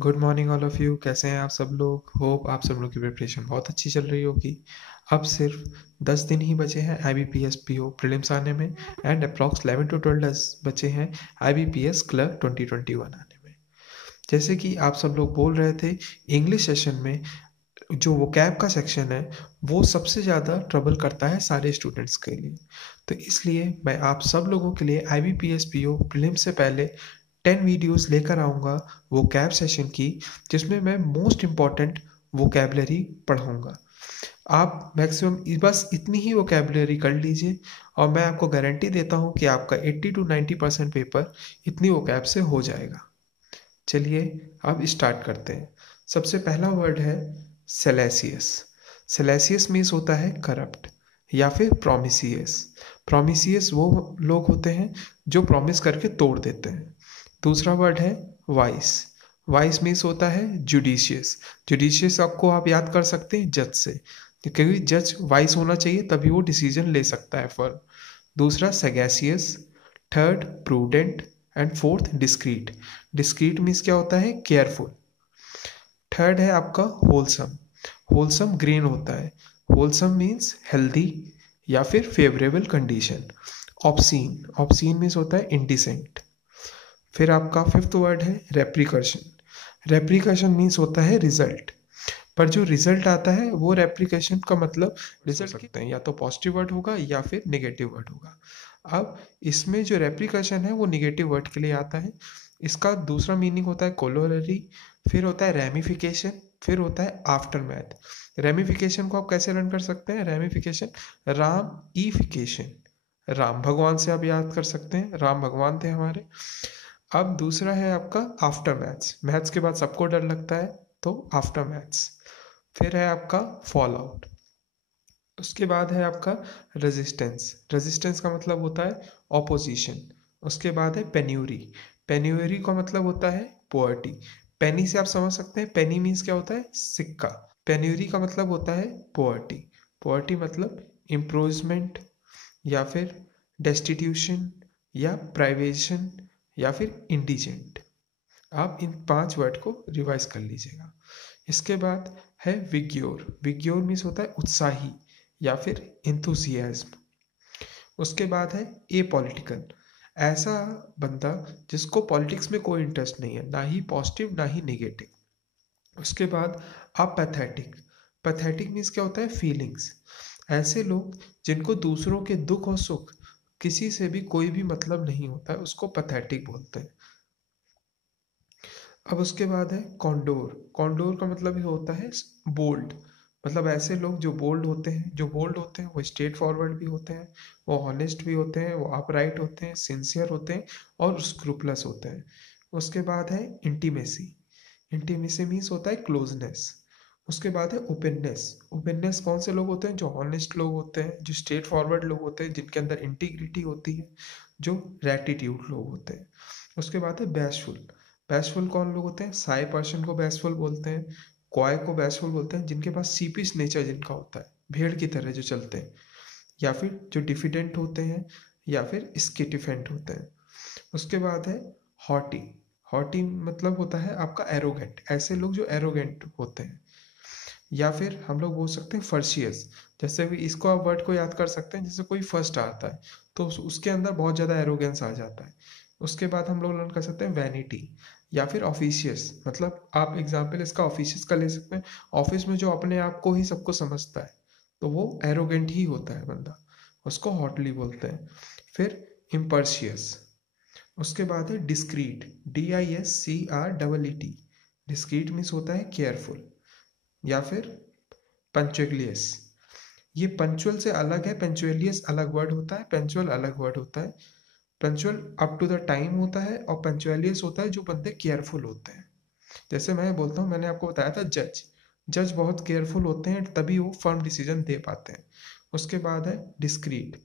Good morning all of you. कैसे हैं आप सब लोग? होप आप सब लोग की प्रिपरेशन बहुत अच्छी चल रही होगी। अब सिर्फ 10 दिन ही बचे हैं IBPS PO प्रीलिम्स आने में एंड अप्रॉक्स 11 to 12 days बचे हैं IBPS क्लर्क 2021 आने में। जैसे कि आप सब लोग बोल रहे थे, इंग्लिश सेशन में जो वोकैब का सेक्शन है वो सबसे ज़्यादा ट्रबल करता है सारे स्टूडेंट्स के लिए। तो इसलिए मैं आप सब लोगों के लिए IBPS PO प्रीलिम्स से पहले 10 वीडियोस लेकर आऊँगा वोकैब सेशन की, जिसमें मैं मोस्ट इम्पॉर्टेंट वोकैबलरी पढ़ाऊँगा। आप मैक्सिमम बस इतनी ही वोकैबलरी कर लीजिए और मैं आपको गारंटी देता हूँ कि आपका 80 to 90% पेपर इतनी वोकैब से हो जाएगा। चलिए अब स्टार्ट करते हैं। सबसे पहला वर्ड है सेलेसियस। सेलेसियस मीन्स होता है करप्ट या फिर प्रोमिसियस। प्रोमिसियस वो लोग होते हैं जो प्रॉमिस करके तोड़ देते हैं। दूसरा वर्ड है वाइस। वाइस मीन्स होता है जुडिशियस। जुडिशियस आपको आप याद कर सकते हैं जज से, क्योंकि जज वाइस होना चाहिए तभी वो डिसीजन ले सकता है फर्म। दूसरा sagacious. Third prudent and fourth discreet. Discreet means क्या होता है? केयरफुल। थर्ड है आपका होलसम। होलसम ग्रीन होता है। होलसम मीन्स हेल्दी या फिर favourable condition. Obscene. Obscene means होता है इंडिसेंट। फिर आपका फिफ्थ वर्ड है रेप्रिकर्शन। रेप्रिकर्शन मीन्स होता है रिजल्ट। पर जो रिजल्ट आता है वो रेप्लिकेशन का मतलब रिजल्ट हो सकते हैं, या तो पॉजिटिव वर्ड होगा या फिर नेगेटिव वर्ड होगा। अब इसमें जो रेप्लिकेशन है वो नेगेटिव वर्ड के लिए आता है। इसका दूसरा मीनिंग होता है कोलोररी, फिर होता है रेमिफिकेशन, फिर होता है आफ्टर मैथ। रेमिफिकेशन को आप कैसे रन कर सकते हैं? रेमिफिकेशन राम इफिकेशन। राम भगवान से आप याद कर सकते हैं, राम भगवान थे हमारे। अब दूसरा है आपका आफ्टर मैथ्स। मैथ्स के बाद सबको डर लगता है, तो आफ्टर मैथ्स। फिर है आपका फॉल आउट। उसके बाद है आपका रेजिस्टेंस। रेजिस्टेंस का मतलब होता है ऑपोजिशन। उसके बाद है पेन्यूरी। पेन्यूरी का मतलब होता है पोवर्टी। पेनी से आप समझ सकते हैं, पेनी मीन्स क्या होता है? सिक्का। पेन्यूरी का मतलब होता है पोवर्टी। पोवर्टी मतलब इम्प्रोजमेंट या फिर डेस्टिट्यूशन या प्राइवेशन या फिर इंडिजेंट। आप इन 5 वर्ड को रिवाइज कर लीजिएगा। इसके बाद है विग्योर। विग्योर मीन्स होता है उत्साही या फिर इंथुसियाज्म। उसके बाद है ए पॉलिटिकल। ऐसा बंदा जिसको पॉलिटिक्स में कोई इंटरेस्ट नहीं है, ना ही पॉजिटिव ना ही नेगेटिव। उसके बाद पैथेटिक। पैथेटिक मीन्स क्या होता है? फीलिंग्स। ऐसे लोग जिनको दूसरों के दुख और सुख किसी से भी कोई भी मतलब नहीं होता है, उसको पैथेटिक बोलते हैं। अब उसके बाद है कॉन्डोर। कॉन्डोर का मतलब ये होता है बोल्ड। मतलब ऐसे लोग जो बोल्ड होते हैं, जो बोल्ड होते हैं वो स्ट्रेट फॉरवर्ड भी होते हैं, वो ऑनेस्ट भी होते हैं, वो अपराइट होते हैं, सिंसियर होते हैं और स्क्रूपलस होते हैं। उसके बाद है इंटीमेसी। इंटीमेसी मीन्स होता है क्लोजनेस। उसके बाद है ओपननेस। ओपननेस कौन से लोग होते हैं? जो ऑनेस्ट लोग होते हैं, जो स्ट्रेट फॉरवर्ड लोग होते हैं, जिनके अंदर इंटीग्रिटी होती है, जो रैटिट्यूड लोग होते हैं। उसके बाद है बैशफुल। बैशफुल कौन लोग होते हैं? साई पर्सन को बैशफुल बोलते हैं, क्वाय को बैशफुल बोलते हैं, जिनके पास सीपिश नेचर जिनका होता है, भेड़ की तरह जो चलते हैं, या फिर जो डिफिडेंट होते हैं या फिर स्किटिफेंट होते हैं। उसके बाद है हॉटी। हॉटी मतलब होता है आपका एरोगेंट। ऐसे लोग जो एरोगेंट होते हैं। या फिर हम लोग बोल सकते हैं फर्शियस। जैसे भी इसको आप वर्ड को याद कर सकते हैं, जैसे कोई फर्स्ट आता है तो उसके अंदर बहुत ज़्यादा एरोगेंस आ जाता है। उसके बाद हम लोग लर्न कर सकते हैं वैनिटी या फिर ऑफिशियस। मतलब आप एग्जाम्पल इसका ऑफिशियस का ले सकते हैं। ऑफिस में जो अपने आप को ही सबको समझता है तो वो एरोगेंट ही होता है बंदा, उसको हॉटली बोलते हैं। फिर इम्पर्शियस। उसके बाद है डिस्क्रीट। DISCREET। डिस्क्रीट मीन्स होता है केयरफुल। या फिर पंचुअलियस। ये पंचुअल से अलग है, पंचुअलियस अलग वर्ड होता है, पंचुअल अलग वर्ड होता है। Punctual up to the time होता है और पंचुअलियस होता है जो बंदे केयरफुल होते हैं। जैसे मैं बोलता हूँ, मैंने आपको बताया था जज। जज बहुत केयरफुल होते हैं तभी वो फर्म डिसीजन दे पाते हैं। उसके बाद है डिस्क्रीट।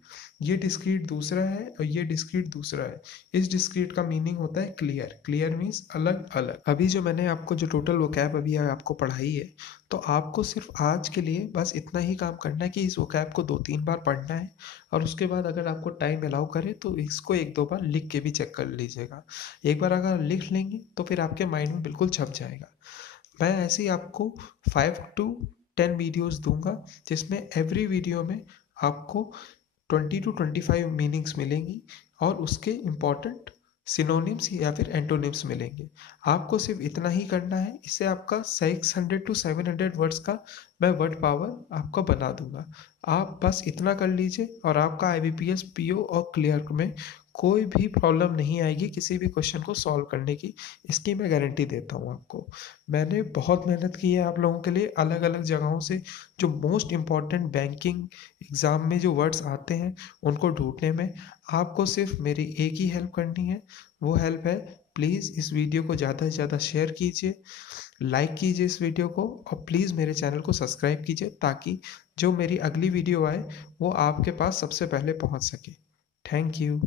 ये डिस्क्रीट दूसरा है और ये डिस्क्रीट दूसरा है। इस डिस्क्रीट का मीनिंग होता है क्लियर। क्लियर मीन्स अलग अलग। अभी जो मैंने आपको जो टोटल वोकैब अभी आपको पढ़ाई है, तो आपको सिर्फ आज के लिए बस इतना ही काम करना है कि इस वोकैब को 2-3 बार पढ़ना है, और उसके बाद अगर आपको टाइम अलाउ करे तो इसको 1-2 बार लिख के भी चेक कर लीजिएगा। एक बार अगर लिख लेंगे तो फिर आपके माइंड में बिल्कुल छप जाएगा। मैं ऐसे ही आपको 5 to 10 वीडियोस दूंगा, जिसमें एवरी वीडियो में आपको 20 to 25 मीनिंग्स मिलेंगी और उसके इम्पॉर्टेंट सिनोनिम्स या फिर एंटोनिम्स मिलेंगे। आपको सिर्फ इतना ही करना है। इससे आपका 600 to 700 वर्ड्स का मैं वर्ड पावर आपका बना दूंगा। आप बस इतना कर लीजिए और आपका IBPS PO और क्लियर में कोई भी प्रॉब्लम नहीं आएगी किसी भी क्वेश्चन को सॉल्व करने की। इसकी मैं गारंटी देता हूँ आपको। मैंने बहुत मेहनत की है आप लोगों के लिए, अलग अलग जगहों से जो मोस्ट इम्पॉर्टेंट बैंकिंग एग्ज़ाम में जो वर्ड्स आते हैं उनको ढूंढने में। आपको सिर्फ मेरी एक ही हेल्प करनी है, वो हेल्प है प्लीज़ इस वीडियो को ज़्यादा से ज़्यादा शेयर कीजिए, लाइक कीजिए इस वीडियो को, और प्लीज़ मेरे चैनल को सब्सक्राइब कीजिए ताकि जो मेरी अगली वीडियो आए वो आपके पास सबसे पहले पहुंच सके। Thank you.